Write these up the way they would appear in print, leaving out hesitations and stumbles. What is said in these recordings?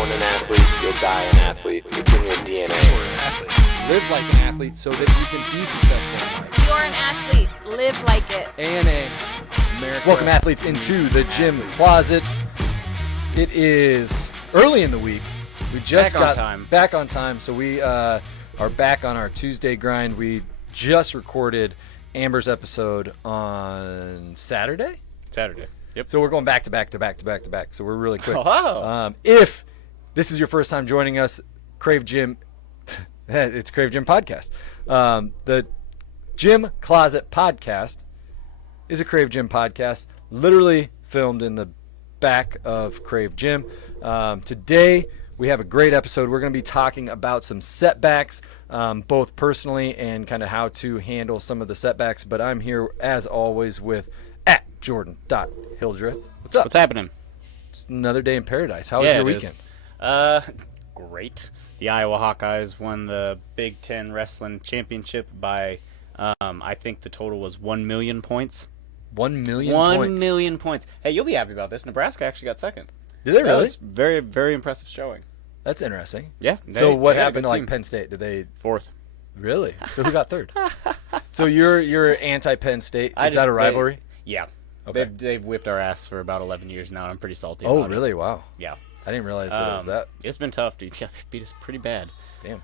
born an athlete, you'll die an athlete. It's in your DNA. You're an athlete. Live like an athlete so that you can be successful in life. You're an athlete. Live like it. ANA, America. Welcome, athletes, into the gym closet. It is early in the week. We just got back on time, so we are back on our Tuesday grind. We just recorded Amber's episode on Saturday. Yep. So we're going back to back to back to back to back. So we're really quick. Oh. If this is your first time joining us, Krave Gym, it's Krave Gym podcast. The Gym Closet podcast is a Krave Gym podcast, literally filmed in the back of Krave Gym. Today we have a great episode. We're going to be talking about some setbacks, both personally and kind of how to handle some of the setbacks. But I'm here as always with @Jordan.Hildreth. What's up? What's happening? It's another day in paradise. How was your weekend? Great. The Iowa Hawkeyes won the Big Ten Wrestling Championship by, I think the total was 1 million points. 1 million 1 points. million points. Hey, you'll be happy about this. Nebraska actually got second. Did they really? That was very, very impressive showing. That's interesting. Yeah. So what they got a happened good to like team. Penn State? Did they Fourth. really? So who got third? So you're anti-Penn State. Is that a rivalry? Yeah. Okay. They've whipped our ass for about 11 years now, and I'm pretty salty Oh, about it. really? Wow. Yeah. I didn't realize that it was that. It's been tough, dude. Yeah, they beat us pretty bad. Damn.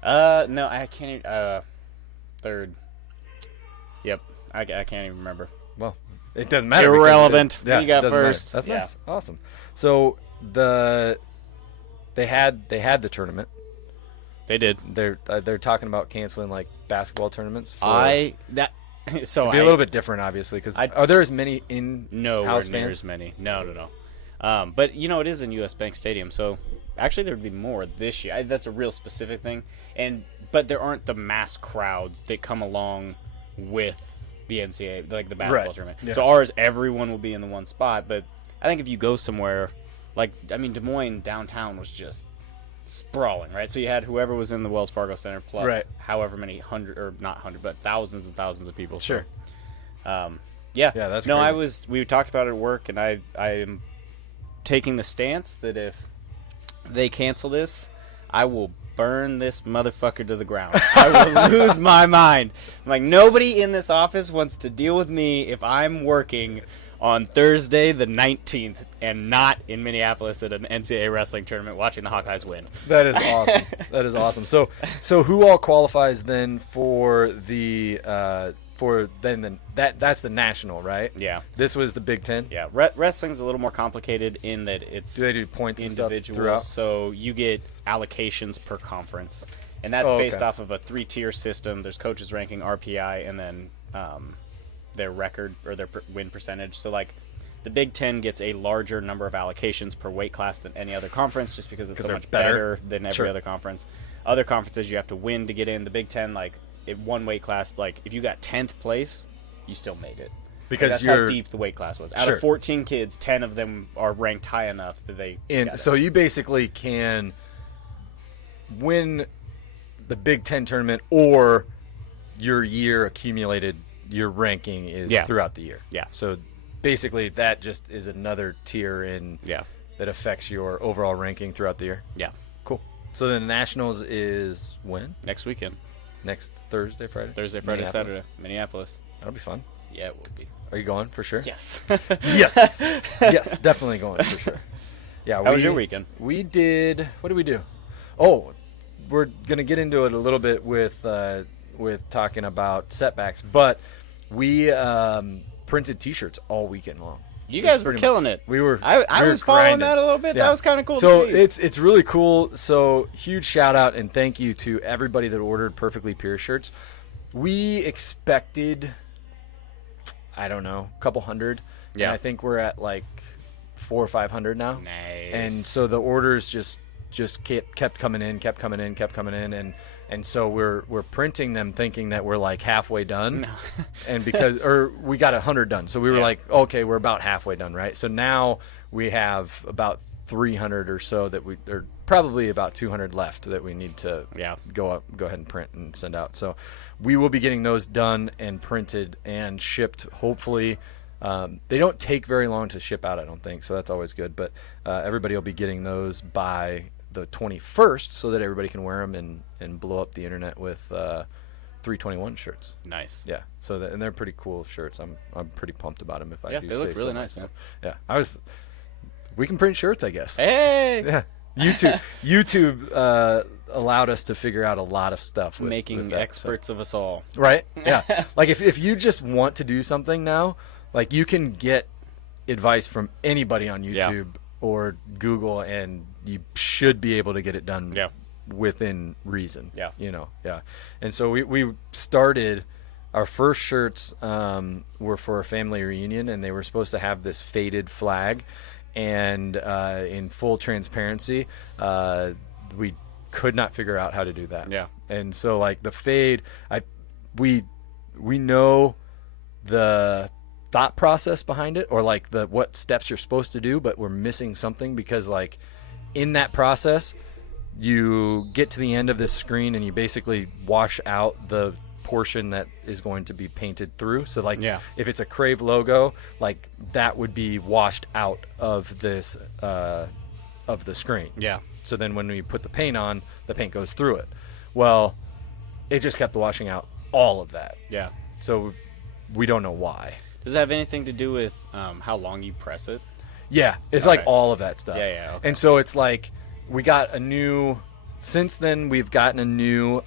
No, I can't even, third. Yep. I can't even remember. Well, it doesn't matter. Irrelevant. Yeah, You got doesn't matter. first. That's Yeah. nice. Awesome. So they had the tournament. They did. They're talking about canceling like basketball tournaments. So It'd be a little bit different, obviously, because are there as many in-house near fans? as many. No. But it is in U.S. Bank Stadium, so actually there'd be more this year. That's a real specific thing, but there aren't the mass crowds that come along with the NCAA, like the basketball tournament. Yeah. So ours, everyone will be in the one spot. But I think if you go somewhere, Des Moines downtown was just sprawling, right? So you had whoever was in the Wells Fargo Center plus however many but thousands and thousands of people. Sure. So, Yeah, that's no. crazy. We talked about it at work, and I am taking the stance that if they cancel this, I will burn this motherfucker to the ground. I will lose my mind. I'm like, nobody in this office wants to deal with me if I'm working on Thursday the 19th and not in Minneapolis at an NCAA wrestling tournament watching the Hawkeyes win. That is awesome. That is awesome. So who all qualifies then for the that's the national, right? Yeah. This was the Big Ten. Yeah. Wrestling's a little more complicated in that it's Do they do points and stuff individual, throughout? so you get allocations per conference, and that's based off of a 3-tier system. There's coaches ranking, RPI, and then their record or their win percentage. So the Big Ten gets a larger number of allocations per weight class than any other conference, just because it's so much better than every other conference. Other conferences you have to win to get in. The Big Ten, in one weight class, if you got 10th place, you still made it. Because that's how deep the weight class was. Out of 14 kids, 10 of them are ranked high enough that they So you basically can win the Big Ten tournament, or your year accumulated, your ranking is throughout the year. Yeah. So basically that just is another tier that affects your overall ranking throughout the year. Yeah. Cool. So then the Nationals is when? Next weekend. Next Thursday, Friday? Thursday, Friday, Saturday. Minneapolis. That'll be fun. Yeah, it would be. Are you going for sure? Yes. Yes. Yes, definitely going for sure. Yeah. How was your weekend? We did. What did we do? Oh, we're gonna get into it a little bit with talking about setbacks, but we printed T-shirts all weekend long. You guys were killing it. We were. I was following that a little bit. Yeah. That was kind of cool. So to see. it's really cool. So huge shout out and thank you to everybody that ordered Perfectly Pure shirts. We expected, I don't know, a couple hundred. Yeah. And I think we're at 400 or 500 now. Nice. And so the orders just kept coming in, and so we're printing them thinking that we're halfway done. No. And we got 100 done. So we were okay, we're about halfway done, right? So now we have about 300 or so or probably about 200 left that we need to go ahead and print and send out. So we will be getting those done and printed and shipped, hopefully. They don't take very long to ship out, I don't think, so that's always good. But everybody will be getting those by the 21st so that everybody can wear them and blow up the internet with 321 shirts. Nice. Yeah. So and they're pretty cool shirts. I'm pretty pumped about them. If I do they look say really so nice. myself. Yeah. We can print shirts, I guess. Hey. Yeah. YouTube allowed us to figure out a lot of stuff. Making that, experts of us all. Right. Yeah. Like if you just want to do something now, like you can get advice from anybody on YouTube or Google, and you should be able to get it done. Yeah. Within reason. Yeah. Yeah. And so we started, our first shirts were for a family reunion, and they were supposed to have this faded flag. And in full transparency, we could not figure out how to do that. Yeah. And so like the fade, we know the thought process behind it, or like what steps you're supposed to do, but we're missing something, because like in that process, you get to the end of this screen and you basically wash out the portion that is going to be painted through. So like if it's a Krave logo, like that would be washed out of this of the screen. Yeah. So then when we put the paint on, the paint goes through it. Well, it just kept washing out all of that. Yeah. So we don't know why. Does it have anything to do with how long you press it? Yeah, it's like all of that stuff. Yeah. Okay. And so it's like we got since then we've gotten a new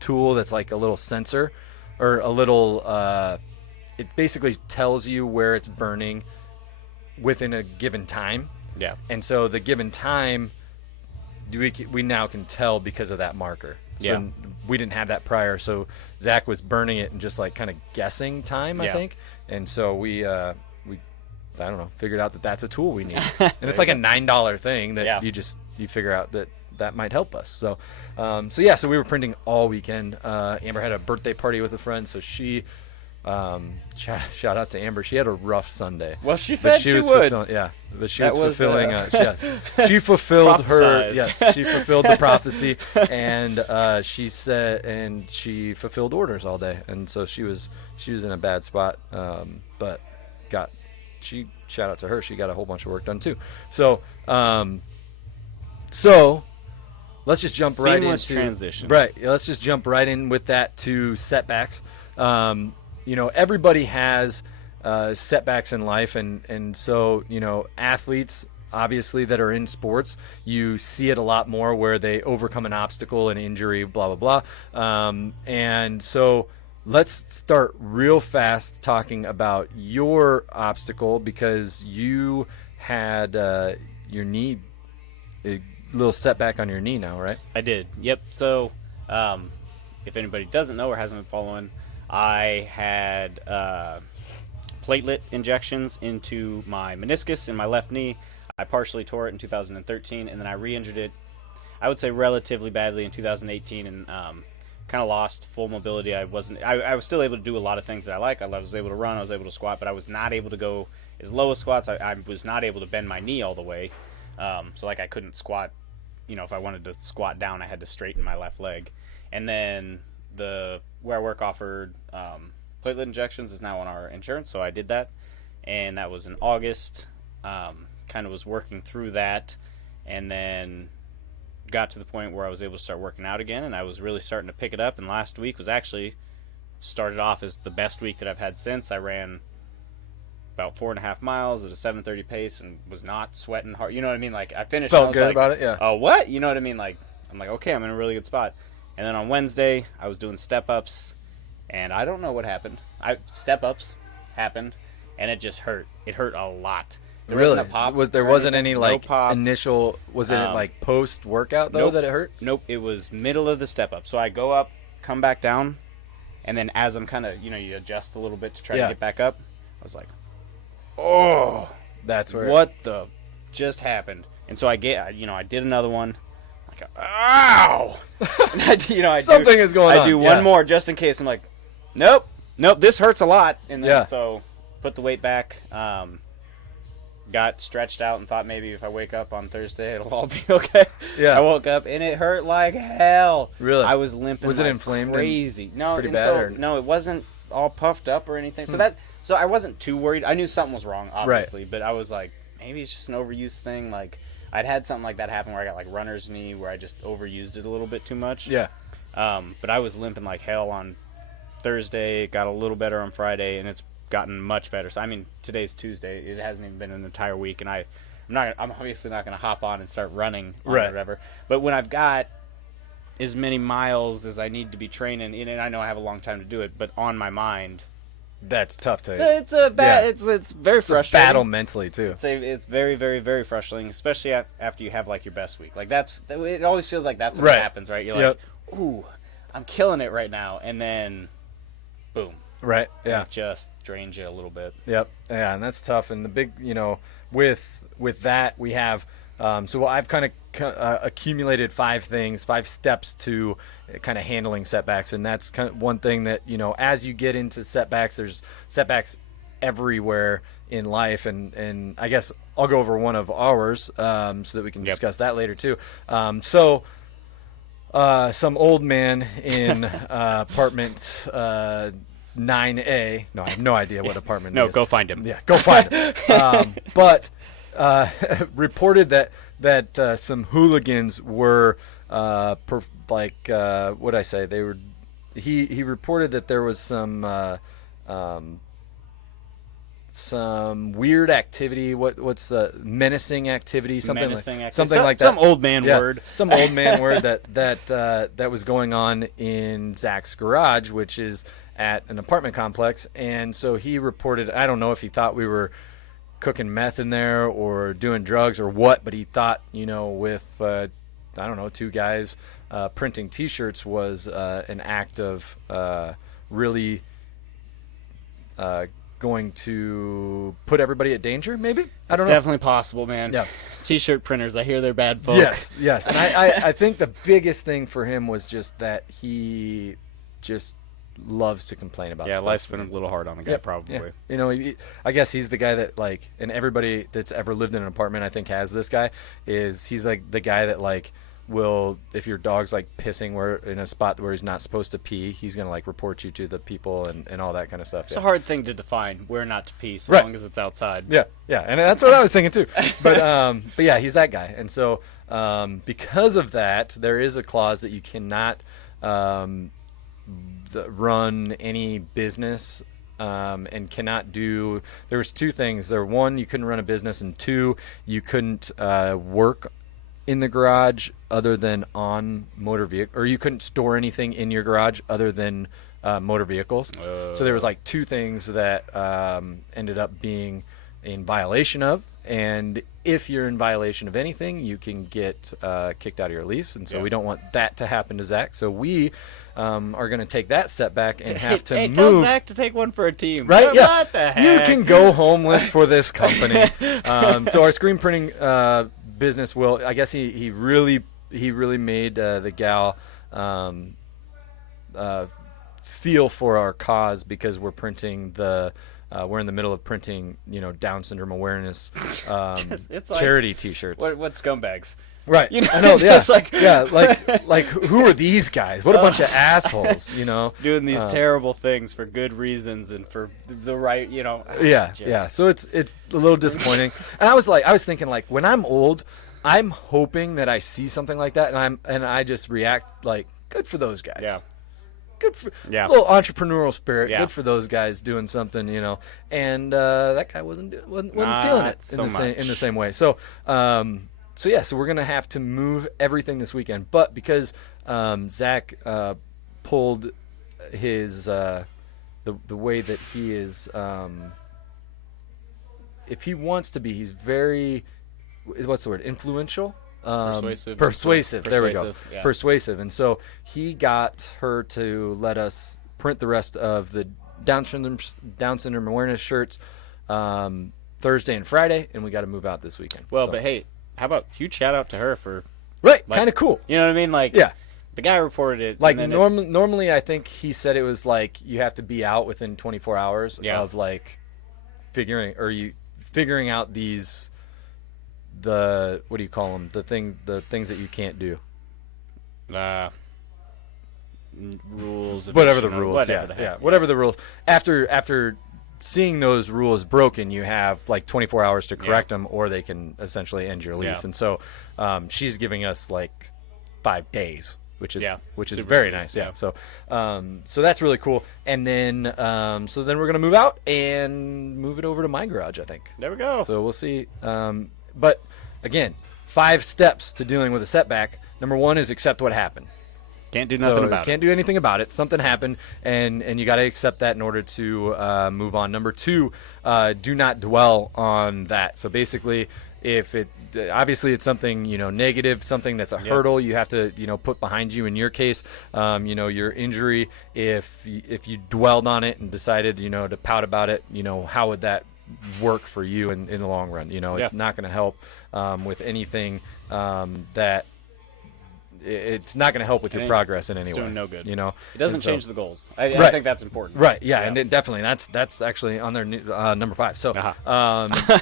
tool that's like a little sensor, or a little it basically tells you where it's burning within a given time. Yeah. And so the given time we now can tell because of that marker. So we didn't have that prior, so Zach was burning it and just like kind of guessing time, I think. And so we I don't know, figured out that that's a tool we need. And it's like a $9 thing that you figure out that might help us. So so we were printing all weekend. Amber had a birthday party with a friend, so she shout out to Amber. She had a rough Sunday. Well, she said she would. But she was fulfilling. She fulfilled her. Yes, she fulfilled the prophecy, and she said, and she fulfilled orders all day, and so she was in a bad spot, but shout out to her. She got a whole bunch of work done too. So let's just jump right into transition. Right. Let's just jump right in with that to setbacks. Everybody has setbacks in life, and so athletes obviously that are in sports, you see it a lot more where they overcome an obstacle, an injury, blah blah blah. And so let's start real fast talking about your obstacle, because you had your knee, a little setback on your knee now, right? I did. Yep. So if anybody doesn't know or hasn't been following, I had platelet injections into my meniscus in my left knee. I partially tore it in 2013, and then I re-injured it, I would say relatively badly, in 2018, and kind of lost full mobility. I was still able to do a lot of things that I like. I was able to run, I was able to squat, but I was not able to go as low as squats. I was not able to bend my knee all the way. So like I couldn't squat, if I wanted to squat down, I had to straighten my left leg. And then where I work offered platelet injections is now on our insurance, so I did that, and that was in August. Kind of was working through that, and then got to the point where I was able to start working out again, and I was really starting to pick it up. And last week was actually started off as the best week that I've had since. I ran about 4.5 miles at a 7:30 pace and was not sweating hard. You know what I mean? Like I finished. Felt and I was good like, about it, yeah. Oh, what? You know what I mean? Like I'm like, okay, I'm in a really good spot. And then on Wednesday, I was doing step ups, and I don't know what happened. Step ups happened, and it just hurt. It hurt a lot. There wasn't a pop. There wasn't any like pop. initial. Was it like post workout though that it hurt? Nope. It was middle of the step up. So I go up, come back down, and then as I'm kind of you adjust a little bit to try to get back up. I was like, oh, that's where what the just happened. And so I did another one. Like, ow! And something is going on. I do one more just in case. I'm like, nope, this hurts a lot. And then so put the weight back. Got stretched out and thought maybe if I wake up on Thursday it'll all be okay. Yeah. I woke up and it hurt like hell. Really? I was limping. Was it inflamed? Crazy. No, pretty bad. No, it wasn't all puffed up or anything. So I wasn't too worried. I knew something was wrong, obviously, but I was like, maybe it's just an overuse thing. Like I'd had something like that happen where I got like runner's knee, where I just overused it a little bit too much. Yeah. But I was limping like hell on Thursday, got a little better on Friday, and it's gotten much better. So I mean, today's Tuesday. It hasn't even been an entire week, and I'm obviously not going to hop on and start running on it or whatever. But when I've got as many miles as I need to be training, and I know I have a long time to do it, but on my mind, that's tough to. It's very frustrating. Battle mentally too. It's very, very, very frustrating, especially after you have like your best week. Like it always feels like that's what happens, right? You're like, ooh, I'm killing it right now, and then, boom. Right. Yeah. It just drains you a little bit. Yep. Yeah, and that's tough. And the big, with that we have. So I've kind of accumulated 5 steps to kind of handling setbacks, and that's kind of one thing that as you get into setbacks, there's setbacks everywhere in life, and I guess I'll go over one of ours so that we can discuss that later too. Some old man in apartment 9A. No, I have no idea what apartment. No, is. go find him. Yeah, go find him. But reported that some hooligans were what I say? They were. He reported that there was some weird activity. What's menacing activity? Something like that. Some old man word. Some old man word that was going on in Zach's garage, which is at an apartment complex. And so he reported. I don't know if he thought we were cooking meth in there or doing drugs or what, but he thought with I don't know, 2 guys printing T-shirts was an act of really going to put everybody at danger, maybe? I don't know. It's definitely possible, man. Yeah. T-shirt printers, I hear they're bad folks. Yes. And I think the biggest thing for him was just that he just loves to complain about stuff. Yeah, life's been a little hard on the guy, probably. Yeah. I guess he's the guy that, and everybody that's ever lived in an apartment, I think, has this guy, he's like the guy that, will, if your dog's pissing where in a spot where he's not supposed to pee, he's gonna report you to the people and all that kind of stuff. It's a hard thing to define where not to pee, so long as it's outside. Yeah, and that's what I was thinking too. But yeah, he's that guy, and so because of that, there is a clause that you cannot run any business and cannot do. There was 2 things. There, 1, you couldn't run a business, and 2, you couldn't work in the garage other than on motor vehicle, or you couldn't store anything in your garage other than motor vehicles. So there was 2 things that ended up being in violation of, and if you're in violation of anything, you can get kicked out of your lease, and so we don't want that to happen to Zach. So we are going to take that setback and have to move. Tell Zach to take one for a team. Right? Yeah. What the heck? You can go homeless for this company. So our screen printing business will. I guess he really made the gal feel for our cause, because we're printing we're in the middle of printing Down syndrome awareness charity T-shirts. What scumbags? Right. I know. Yeah. Who are these guys? What a bunch of assholes, doing these terrible things for good reasons and for the right, Yeah. So it's a little disappointing. And I was thinking, when I'm old, I'm hoping that I see something like that, and I just react good for those guys. Yeah. Good for little entrepreneurial spirit. Yeah. Good for those guys doing something, And that guy wasn't feeling it in the same way. So so we're gonna have to move everything this weekend. But because Zach pulled his the way that he is, if he wants to be, he's very, what's the word? Influential. Persuasive. There we go. Yeah. Persuasive. And so he got her to let us print the rest of the Down syndrome awareness shirts Thursday and Friday, and we got to move out this weekend. Well, but hey, how about huge shout out to her for kind of cool. You know what I mean? Yeah. The guy reported it. Normally, I think he said it was you have to be out within 24 hours of figuring out these. What do you call them? The things that you can't do. Rules. Whatever the rules. Whatever the heck. Whatever the rules. After seeing those rules broken, you have like 24 hours to correct them, or they can essentially end your lease. And so she's giving us like 5 days, which is very nice. So so that's really cool. And then so then we're gonna move out and move it over to my garage, I think. There we go. So we'll see. But again, 5 steps to dealing with a setback. Number 1 is accept what happened. Can't do nothing about it. Can't do anything about it. Something happened, and you got to accept that in order to move on. Number 2, do not dwell on that. So basically, if it obviously it's something negative, something that's a hurdle, you have to put behind you. In your case, your injury. If you dwelled on it and decided to pout about it, how would that work for you in the long run? It's not going to help with anything that. It's not going to help with your progress in any way. It's doing no good. It doesn't change the goals. I think that's important. Right. Yeah. And it definitely that's actually on their number 5. So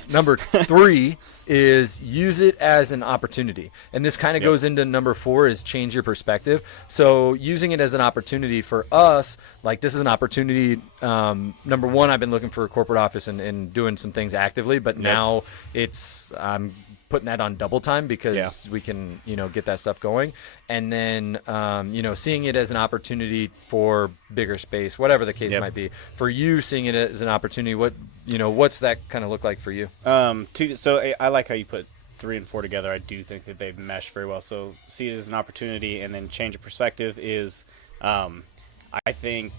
number 3 is use it as an opportunity, and this kind of goes into number 4 is change your perspective. So using it as an opportunity for us, like this is an opportunity. Number 1, I've been looking for a corporate office and doing some things actively, but now I'm putting that on double time because we can get that stuff going, and then seeing it as an opportunity for bigger space, whatever the case might be. For you, seeing it as an opportunity, what's that kind of look like for you? So I like how you put 3 and 4 together. I do think that they've meshed very well. So see it as an opportunity, and then change of perspective is I think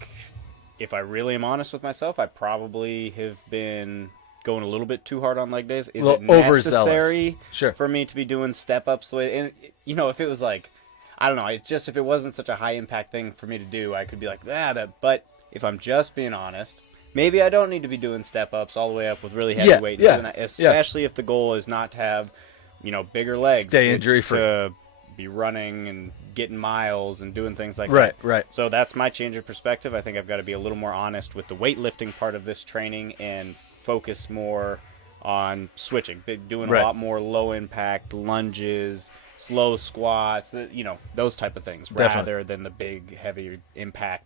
if I really am honest with myself, I probably have been going a little bit too hard on leg days. Is it necessary for me to be doing step-ups? And, if it was like, I don't know, if it wasn't such a high-impact thing for me to do, I could be like, but if I'm just being honest, maybe I don't need to be doing step-ups all the way up with really heavy weight. Especially if the goal is not to have, bigger legs. Stay injury-free. To be running and getting miles and doing things like that. Right. So that's my change of perspective. I think I've got to be a little more honest with the weightlifting part of this training and focus more on switching, doing a lot more low impact lunges, slow squats, those type of things, rather than the big heavy impact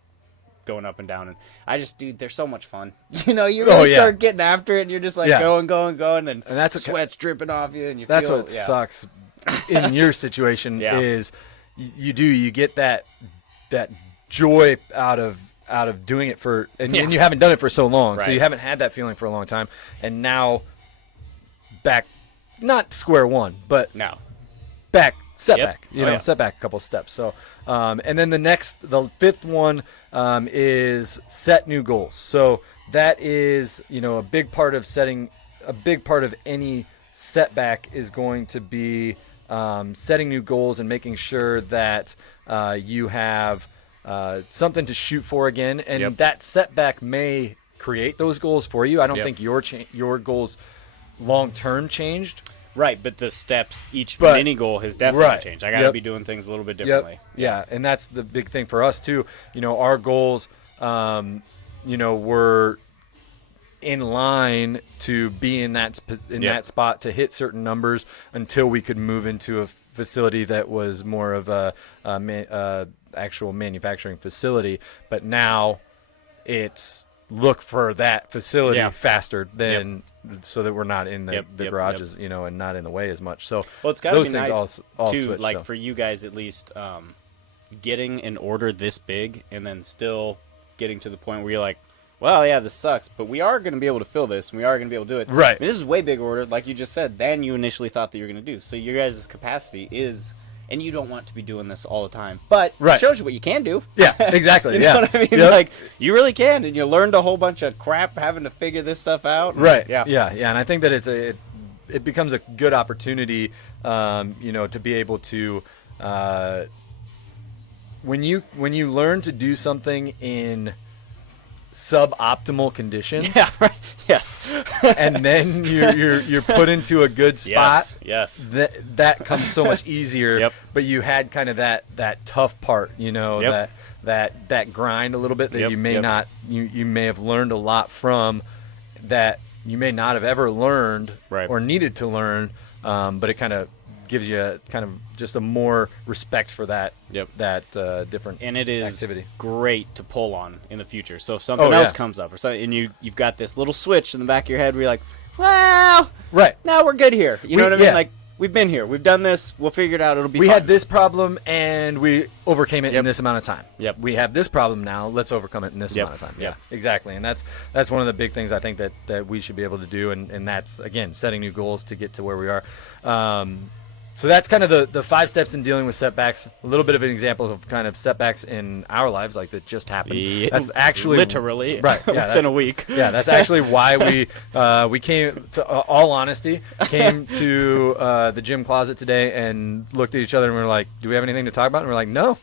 going up and down. And I just, dude, they're so much fun. You really start getting after it, and you're just like going, and that's sweat's dripping off you, and you that's feel what sucks in your situation is you get that joy out of doing it for and you haven't done it for so long, so you haven't had that feeling for a long time, and now back, not square one, but back setback, setback a couple steps. So and then the 5th one is set new goals. So that is a big part of any setback is going to be setting new goals and making sure that you have something to shoot for again, and that setback may create those goals for you. I don't think your goals long term changed. Right, but the steps, each mini goal has definitely changed. I got to be doing things a little bit differently. Yeah, and that's the big thing for us too. Our goals, were in line to be in that that spot to hit certain numbers until we could move into a facility that was more of a actual manufacturing facility. But now it's look for that facility faster than so that we're not in the garages, and not in the way as much. So it's got to be nice all too, switch, for you guys at least, getting an order this big and then still getting to the point where you're like, well, yeah, this sucks, but we are going to be able to fill this, and we are going to be able to do it. Right. This is way big order, like you just said, than you initially thought that you were going to do. So your guys' capacity is, and you don't want to be doing this all the time, but it shows you what you can do. Yeah, exactly. You know what I mean? Like, you really can, and you learned a whole bunch of crap having to figure this stuff out. Right. Yeah. And I think that it becomes a good opportunity, to be able to, when you learn to do something in suboptimal conditions, yes, and then you're put into a good spot, that comes so much easier. But you had kind of that tough part, that grind a little bit that you may not, you may have learned a lot from, that you may not have ever learned or needed to learn, but it kind of gives you a kind of just a more respect for that different and it is activity. Great to pull on in the future. So if something else comes up, or something, and you've got this little switch in the back of your head where you're like, well, right now we're good here. You know what I mean? Yeah. Like, we've been here, we've done this, we'll figure it out. It'll be. We fun. had this problem and we overcame it in this amount of time. Yep. We have this problem now. Let's overcome it in this amount of time. Yep. Yeah, exactly. And that's one of the big things I think that we should be able to do. And that's, again, setting new goals to get to where we are. So that's kind of the 5 steps in dealing with setbacks. A little bit of an example of kind of setbacks in our lives, like that just happened. Yeah, that's actually literally right. Yeah, within a week. Yeah, that's actually why we came to all honesty came to the gym closet today and looked at each other and we were like, "Do we have anything to talk about?" And we're like, "No,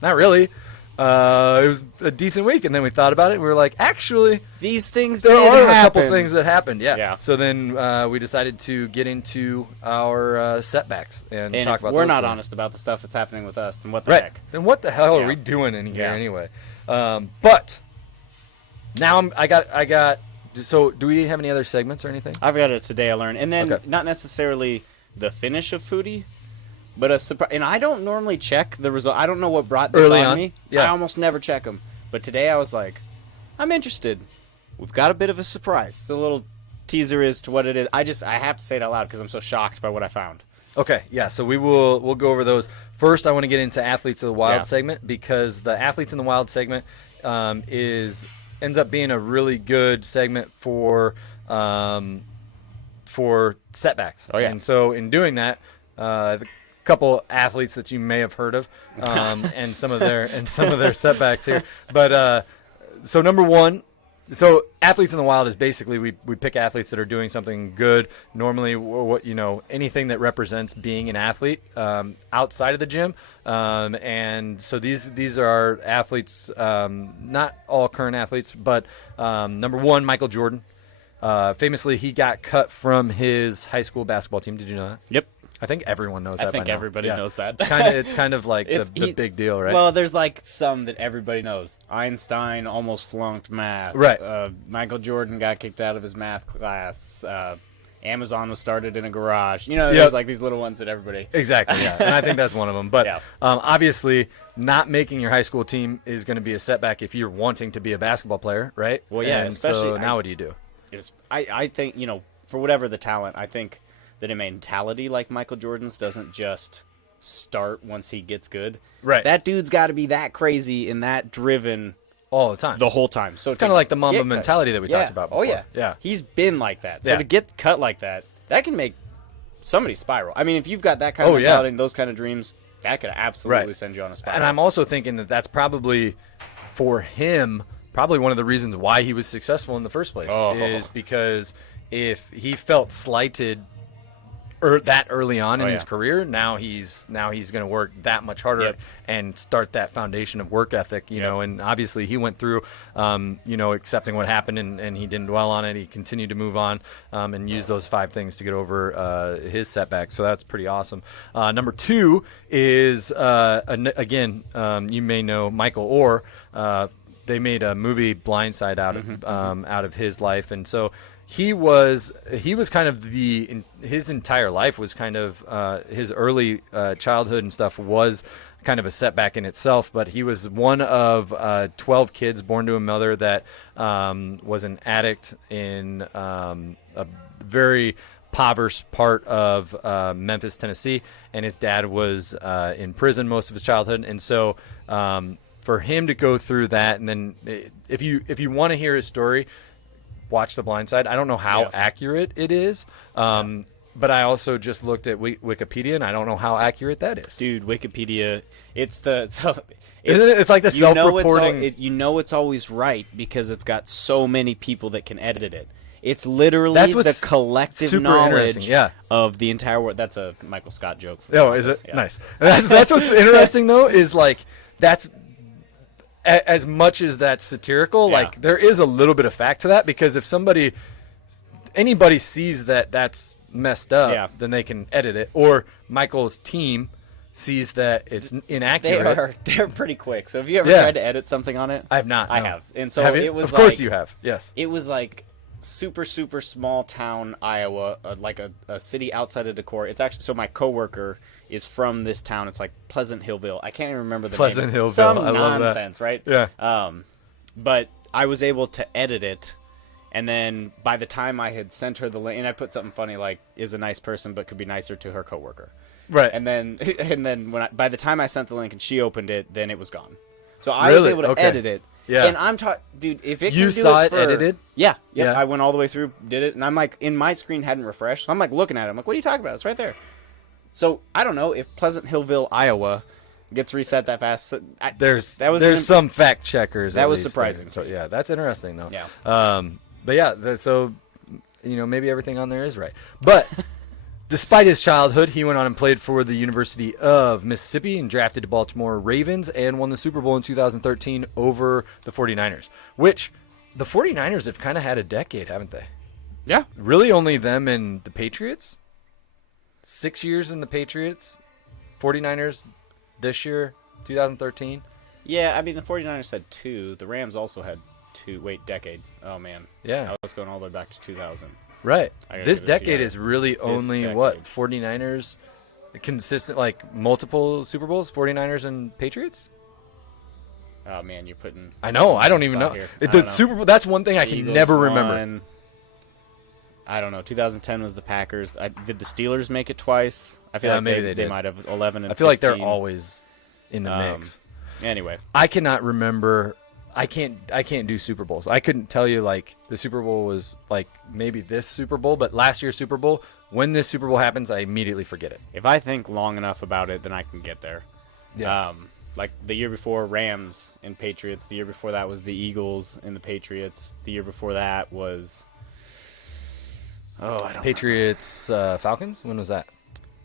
not really." It was a decent week, and then we thought about it. And we were like, actually, these things there did are happen. a couple things that happened. Yeah. Yeah. So then we decided to get into our setbacks and talk if about. We're those not things. honest about the stuff that's happening with us. Then what the Right. heck? Then what the hell are Yeah. we doing in here Yeah. anyway? But now I got. So do we have any other segments or anything? I've got it today. I learned, and then Okay. not necessarily the finish of foodie. But a surprise, and I don't normally check the result. I don't know what brought this Early on on? me. Yeah. I almost never check them. But today I was like, I'm interested. We've got a bit of a surprise. It's a little teaser as to what it is. I have to say it out loud because I'm so shocked by what I found. Okay, yeah. So we'll go over those. First, I want to get into Athletes of the Wild segment because the Athletes in the Wild segment ends up being a really good segment for setbacks. Oh, yeah. And so in doing that, the couple athletes that you may have heard of, and some of their setbacks here. But so number one, so Athletes in the Wild is basically we pick athletes that are doing something good. Normally, anything that represents being an athlete outside of the gym. And so these are athletes, not all current athletes, but number one, Michael Jordan. Famously, he got cut from his high school basketball team. Did you know that? Yep. I think everyone knows that. I think by now. everybody Yeah. knows that. It's kind of like the big deal, right? Well, there's like some that everybody knows. Einstein almost flunked math. Right. Michael Jordan got kicked out of his math class. Amazon was started in a garage. There's like these little ones that everybody. Exactly, yeah. And I think that's one of them. But Yeah. Obviously, not making your high school team is going to be a setback if you're wanting to be a basketball player, right? Well, yeah, And especially so now what do you do? I think, for whatever the talent, I think that a mentality like Michael Jordan's doesn't just start once he gets good. Right. That dude's got to be that crazy and that driven All the time. the whole time. So It's kind of like the Mamba mentality that we talked about before. Oh, yeah. Yeah. He's been like that. So Yeah. to get cut like that can make somebody spiral. I mean, if you've got that kind of Oh, yeah. mentality and those kind of dreams, that could absolutely Right. send you on a spiral. And I'm also thinking that that's probably, for him, probably one of the reasons why he was successful in the first place is because if he felt slighted that early on in his career, now he's going to work that much harder and start that foundation of work ethic, you know. And obviously he went through, accepting what happened and he didn't dwell on it. He continued to move on and use those 5 things to get over his setbacks. So that's pretty awesome. Number 2 is again, you may know Michael Orr. They made a movie Blindside out of his life, and so he was kind of his entire life was kind of his early childhood and stuff was kind of a setback in itself. But he was one of 12 kids born to a mother that was an addict in a very impoverished part of Memphis, Tennessee, and his dad was in prison most of his childhood, and so. For him to go through that, and then if you want to hear his story, watch The Blind Side. I don't know how accurate it is, but I also just looked at Wikipedia, and I don't know how accurate that is. Dude, Wikipedia, it's like the self-reporting. It's always right because it's got so many people that can edit it. It's literally That's what's the collective super knowledge interesting, of the entire world. That's a Michael Scott joke. Oh, is it? Yeah. Nice. That's what's interesting, though, is like that's as much as that's satirical, like there is a little bit of fact to that, because if anybody sees that that's messed up, then they can edit it, or Michael's team sees that it's inaccurate. They're pretty quick. So have you ever tried to edit something on it? I have not. I no. have. And so have you? it was of course like, you have. Yes. It was like super small town Iowa, like a city outside of Decorah. It's actually, so my coworker is from this town. It's like Pleasant Hillville. I can't even remember the Pleasant name. Hillville. Some I love that. nonsense, right? Yeah. But I was able to edit it, and then by the time I had sent her the link, and I put something funny like, "Is a nice person, but could be nicer to her coworker." Right. And then by the time I sent the link and she opened it, then it was gone. So I was Really? able to Okay. edit it. Yeah. And I'm dude, if it You can do saw it it for, edited? Yeah, Yeah. I went all the way through, did it, and I'm like, in my screen hadn't refreshed. So I'm like looking at it. I'm like, what are you talking about? It's right there. So I don't know if Pleasant Hillville, Iowa, gets reset that fast. There's some fact checkers. That at was least surprising. there. So yeah, that's interesting though. Yeah. But yeah, so maybe everything on there is right. But despite his childhood, he went on and played for the University of Mississippi and drafted to Baltimore Ravens and won the Super Bowl in 2013 over the 49ers, which the 49ers have kind of had a decade, haven't they? Yeah. Really only them and the Patriots? 6 years in the Patriots, 49ers this year, 2013. Yeah, I mean, the 49ers had 2. The Rams also had 2. Wait, decade. Oh, man. Yeah. I was going all the way back to 2000. Right. I gotta This give it to decade you. is really only, decade. what, 49ers, consistent, like multiple Super Bowls, 49ers and Patriots? Oh, man, you're putting... I know. I don't even know. Spot here. The I don't know. Super Bowl, that's one thing I can Eagles never remember. won. I don't know. 2010 was the Packers. Did the Steelers make it twice? I feel Yeah, like maybe they they did. might have 11 and I feel like they're 15. always in the mix. Anyway, I cannot remember. I can't do Super Bowls. I couldn't tell you like the Super Bowl was like maybe this Super Bowl, but last year's Super Bowl, when this Super Bowl happens, I immediately forget it. if I think long enough about it, then I can get there. Yeah. Like the year before, Rams and Patriots. The year before that was the Eagles and the Patriots. The year before that was... Oh, I don't Patriots, Falcons? When was that?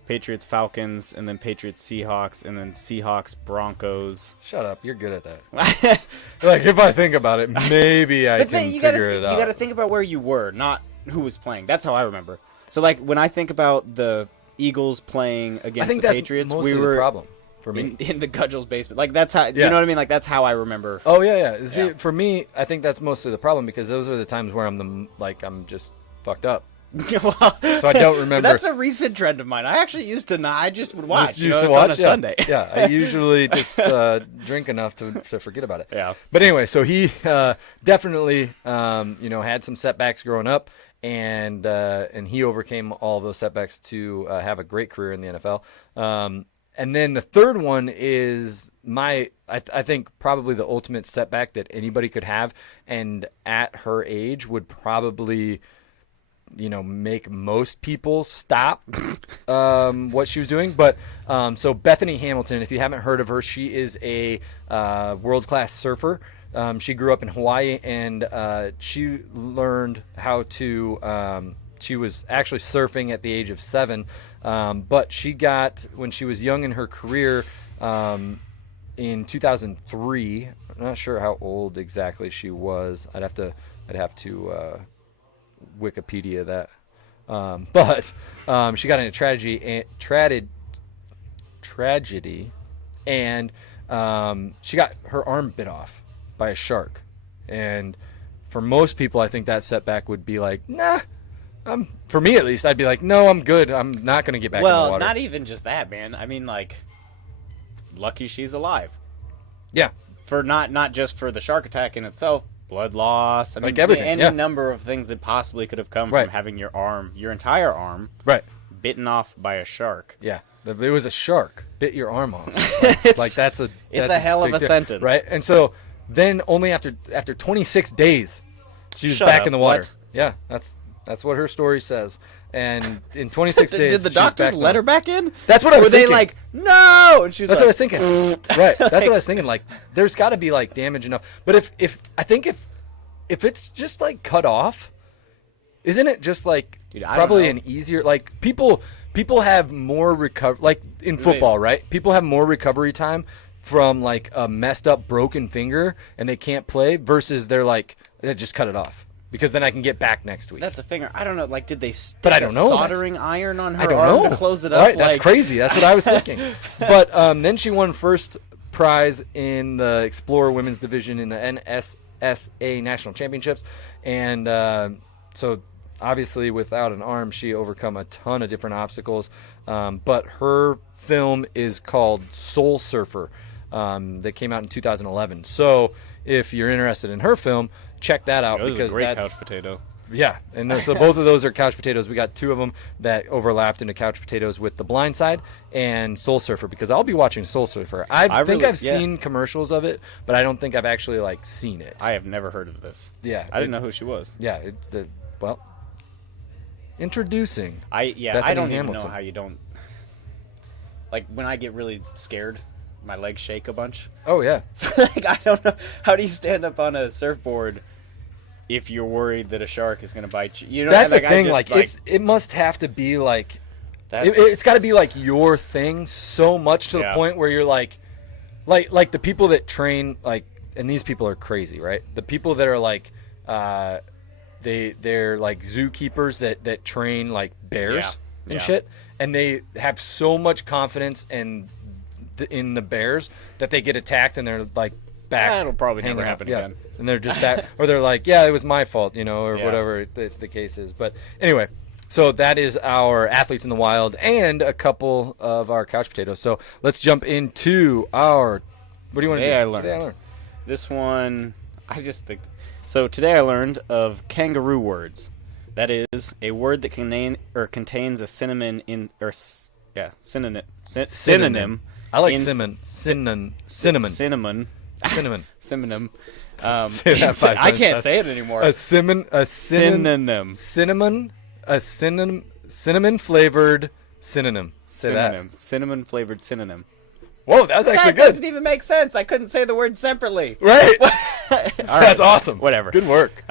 Patriots, Falcons, and then Patriots, Seahawks, and then Seahawks, Broncos. Shut up. You're good at that. Like, if I think about it, maybe I can figure it out. You got to think about where you were, not who was playing. That's how I remember. So, like, when I think about the Eagles playing I against think the that's Patriots, mostly we were the problem for me. in the Gudgels basement. Like, that's how, you Yeah. know what I mean? Like, that's how I remember. Oh, yeah. See, Yeah. for me, I think that's mostly the problem because those are the times where I'm just fucked up. Well, So I don't remember. That's a recent trend of mine. I actually used to not. I just would watch. Used to it's watch on a yeah. Sunday. Yeah, I usually just drink enough to forget about it. Yeah. But anyway, so he definitely had some setbacks growing up, and he overcame all of those setbacks to have a great career in the NFL. And then the third one is I think probably the ultimate setback that anybody could have, and at her age would probably make most people stop what she was doing. But so Bethany Hamilton, if you haven't heard of her, she is a world-class surfer. She grew up in Hawaii, and she learned how to she was actually surfing at the age of 7, but she got, when she was young in her career, in 2003, I'm not sure how old exactly she was. I'd have to Wikipedia that, but she got in a tragedy, and she got her arm bit off by a shark. And for most people, I think that setback would be like, nah. For me at least, I'd be like, no, I'm good. I'm not going to get back in the water. Well, not even just that, man. I mean, like, lucky she's alive. Yeah. For not just for the shark attack in itself, blood loss. I mean, Like everything, any yeah. number of things that possibly could have come Right. from having your entire arm, Right. bitten off by a shark. Yeah. It was a shark bit your arm off. Like that's a hell of big a deal, sentence. right? And so then only after 26 days, she was Shut back up, in the water. what? Yeah, that's what her story says. And in 26 days, Did the she was doctors back in the let her water. back in? That's what I was Were they thinking. like, no? And she was That's like, what I was thinking. Right. That's what I was thinking. Like, there's got to be like damage enough. But if it's just like cut off, isn't it just like Dude, I probably don't know. an easier, like people have more like in football, right? People have more recovery time from like a messed up broken finger and they can't play versus they're like, just cut it off because then I can get back next week. That's a finger. I don't know. Like, did they stick But I don't a know. soldering iron on her I don't arm know. to close it up? Right, that's Like, crazy. That's what I was thinking. But then she won first prize in the Explorer Women's Division in the NSSA National Championships, and so obviously without an arm, she overcome a ton of different obstacles. But her film is called Soul Surfer, that came out in 2011. So if you're interested in her film, check that out. It was because a great that's couch potato. Yeah, and so both of those are couch potatoes. We got 2 of them that overlapped into couch potatoes with The Blind Side and Soul Surfer, because I'll be watching Soul Surfer. I think I've seen commercials of it, but I don't think I've actually like seen it. I have never heard of this. Yeah, I didn't know who she was. Yeah, well, introducing. I Bethany don't Hamilton. even know how you don't. Like when I get really scared, my legs shake a bunch. Oh yeah, Like I don't know, how do you stand up on a surfboard if you're worried that a shark is going to bite you? You know, that's like, the thing. I just, Like it must have to be like that's, it's got to be like your thing so much to the point where you're like the people that train, like, and these people are crazy, right? The people that are like they're like zookeepers that train like bears and shit, and they have so much confidence in the bears that they get attacked and they're like back. That'll probably never hanging out. happen again. And they're just back, or they're like, yeah, it was my fault, or whatever the case is. But anyway, so that is our athletes in the wild and a couple of our couch potatoes. So let's jump into our. What do you want to do? Today I learned. This one, I just think. So today I learned of kangaroo words. That is a word that contains a synonym synonym. I like in cinnamon. Cinnamon. Cinnamon. Synonym. Say that 5 I times can't fast. say it anymore. Synonym. Cinnamon flavored synonym. Say Synonym. Cinnamon flavored synonym. that. Whoa, that was actually That good. doesn't even make sense. I couldn't say the word separately. Right. All right. That's awesome. Whatever. Good work.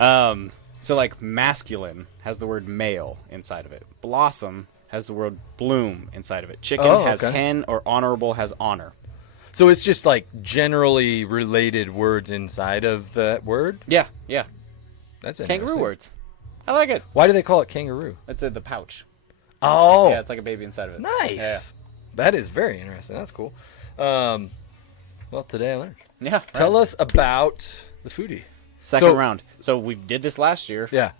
So like masculine has the word male inside of it. Blossom has the word bloom inside of it. Chicken has hen, or honorable has honor. So it's just like generally related words inside of that word? Yeah. That's Kangaroo interesting. words. I like it. Why do they call it kangaroo? It's the pouch. Oh. Yeah, it's like a baby inside of it. Nice. Yeah. That is very interesting. That's cool. Well, today I learned. Yeah. Right. Tell us about the foodie. Second round. So we did this last year. Yeah.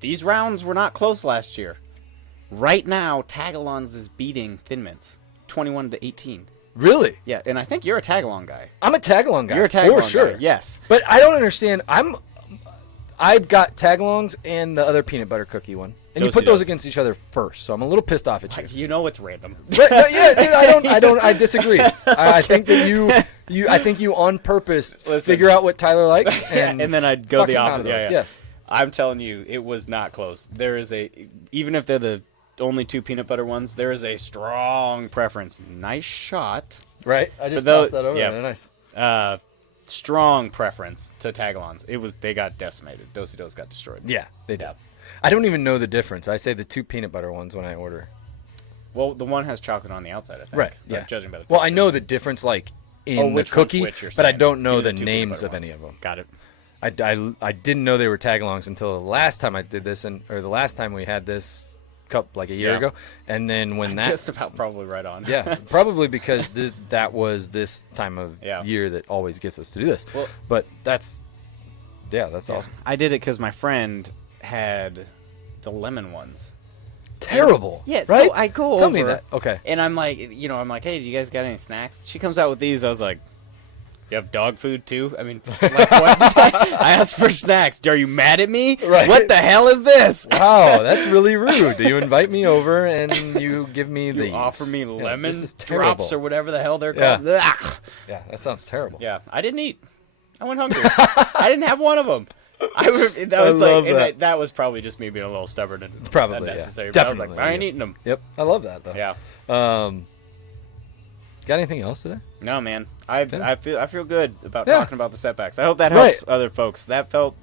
These rounds were not close last year. Right now, Tagalon's is beating Thin Mints, 21 to 18. Really? Yeah, and I think you're a Tagalong guy. I'm a Tagalong guy. You're a Tagalong for sure. guy. Yes. But I don't understand. I've got Tagalongs and the other peanut butter cookie one, and you put those against each other first. So I'm a little pissed off at you. You know it's random. But, yeah, dude, I disagree. I think that I think you on purpose figure out what Tyler likes, and and then I'd go the opposite. Yeah. Yes. I'm telling you, it was not close. There is even if they're the only 2 peanut butter ones, there is a strong preference. Nice shot. Right. I just those- tossed that over. yeah. There. Nice. Strong preference to Tagalon's. They got decimated. Do-si-dos got destroyed. Yeah, they did. I don't even know the difference. I say the 2 peanut butter ones when I order. Well, the one has chocolate on the outside, I think. Right. Like, Yeah. judging by the Well, I picture. know the difference, like in the which cookie, one's which, you're but I saying. don't know Either the 2 peanut names butter of ones. any of them. Got it. I didn't know they were Tagalongs until the last time I did this, or the last time we had this cup like a year ago, and then when that Just about probably right on. yeah, probably because that was this time of year that always gets us to do this. Well, but that's awesome. I did it because my friend had the lemon ones. Terrible. Yeah, right? so I go over. Tell me that. Okay. And I'm like, hey, do you guys got any snacks? She comes out with these. I was like, you have dog food too? I mean, like, what? I asked for snacks. Are you mad at me? Right. What the hell is this? Wow, that's really rude. You invite me over and you give me these. You offer me lemon this is terrible. drops or whatever the hell they're called. Ugh. Yeah, that sounds terrible. Yeah, I didn't eat. I went hungry. I didn't have one of them. That was probably just me being a little stubborn and Probably unnecessary. Yeah. But I was Definitely, like, I ain't eating them. Yep, I love that though. Yeah. Got anything else today? No, man. I feel good about Yeah. talking about the setbacks. I hope that helps other folks. That felt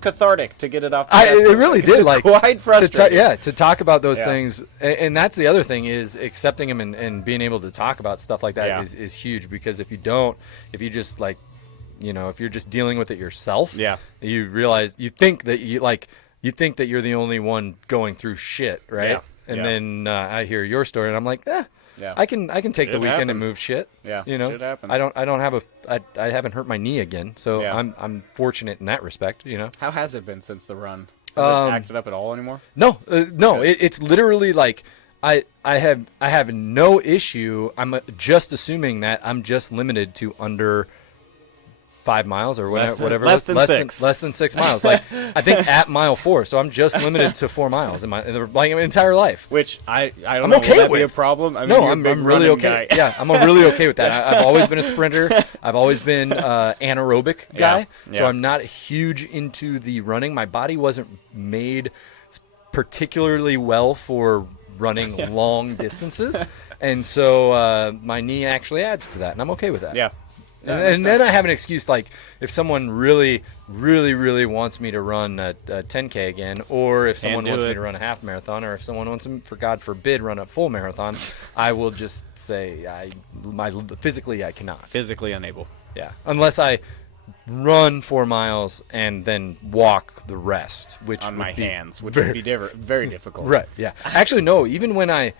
cathartic to get it off the chest. It really did. It's Like quite frustrating. to talk about those Yeah. things, and that's the other thing is accepting them and being able to talk about stuff like that Yeah. is huge. Because if you just like, if you're just dealing with it yourself, you realize you think that you're the only one going through shit, right? Yeah. And Yeah. then I hear your story, and I'm like, Yeah. I can take the Shit weekend and happens. move shit. Yeah, shit happens. I haven't hurt my knee again, so Yeah. I'm fortunate in that respect. How has it been since the run? Does it act it up at all anymore? No, no. It's literally like I have no issue. I'm just assuming that I'm just limited to under 5 miles or whatever. Less than 6. Less than 6 miles. Like I think at mile 4, so I'm just limited to 4 miles in my entire life. Which I don't I'm know. okay Would that with. be a problem? I mean, No, you're a I'm big really running okay. guy. Yeah, I'm really okay with that. I've always been a sprinter. I've always been anaerobic guy, Yeah. so I'm not huge into the running. My body wasn't made particularly well for running long distances, and so my knee actually adds to that, and I'm okay with that. Yeah. And then I have an excuse, like if someone really, really, really wants me to run a 10K again, or if someone wants me to run a half marathon, or if someone wants me, for God forbid, run a full marathon, I will just say physically I cannot. Physically unable. Yeah, unless I run 4 miles and then walk the rest, which On would my be hands, which would be very difficult. Right. Yeah. Actually, no. Even when I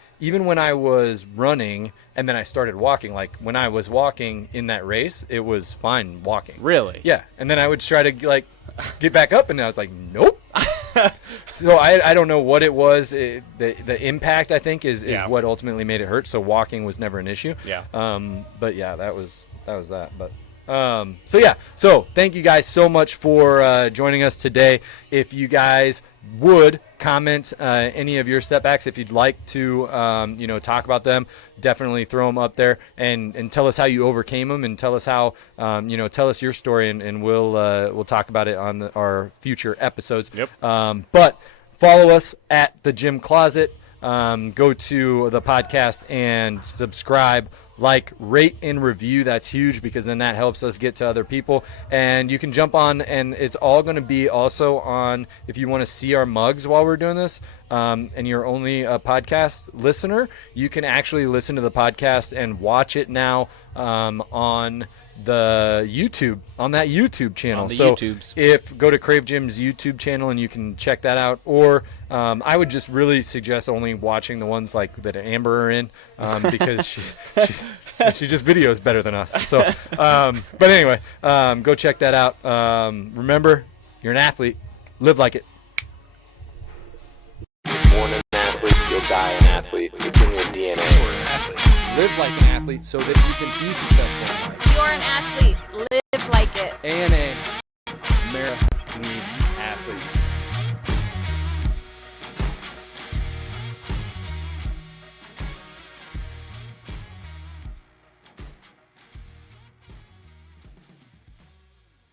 was running and then I started walking, like when I was walking in that race, it was fine walking. Really? Yeah. And then I would try to like get back up, and I was like, nope. So I don't know what it was. The impact, I think, is what ultimately made it hurt. So walking was never an issue. Yeah. But yeah, that was that. But. So thank you guys so much for joining us today. If you guys would comment any of your setbacks, if you'd like to talk about them, definitely throw them up there and tell us how you overcame them, and tell us how tell us your story, and we'll talk about it on our future episodes. Yep. But follow us at the Gym Closet. Go to the podcast and subscribe, like, rate, and review. That's huge, because then that helps us get to other people. And you can jump on, and it's all going to be also on, if you want to see our mugs while we're doing this, and you're only a podcast listener, you can actually listen to the podcast and watch it now on the YouTube, on that YouTube channel. On the so YouTubes. go to Krave Gym's YouTube channel and you can check that out. Or I would just really suggest only watching the ones like that Amber are in, because she just videos better than us. So, but anyway, go check that out. Remember, you're an athlete. Live like it. You're born an athlete, you'll die an athlete. It's in your DNA. Live like an athlete so that you can be successful in life. You're an athlete. Live like it. ANA, America needs athletes.